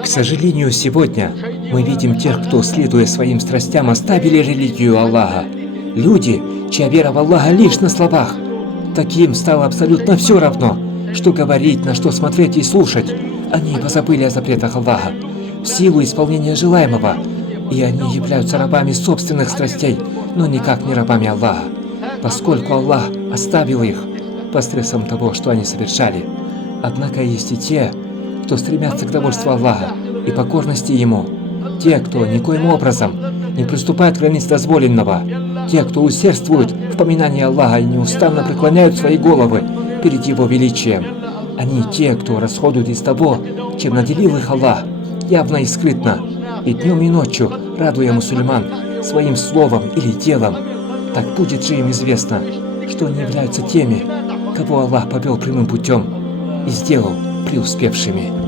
К сожалению, сегодня мы видим тех, кто, следуя своим страстям, оставили религию Аллаха. Люди, чья вера в Аллаха лишь на словах. Таким стало абсолютно все равно, что говорить, на что смотреть и слушать. Они позабыли о запретах Аллаха в силу исполнения желаемого, и они являются рабами собственных страстей, но никак не рабами Аллаха, поскольку Аллах оставил их по стрессам того, что они совершали. Однако есть и те, кто стремятся к довольству Аллаха и покорности Ему, те, кто никоим образом не приступает к границ дозволенного, те, кто усердствует в поминании Аллаха и неустанно преклоняют свои головы перед Его величием. Они те, кто расходует из того, чем наделил их Аллах, явно и скрытно, и днем и ночью, радуя мусульман своим словом или делом. Так будет же им известно, что они являются теми, кого Аллах повел прямым путем и сделал преуспевшими.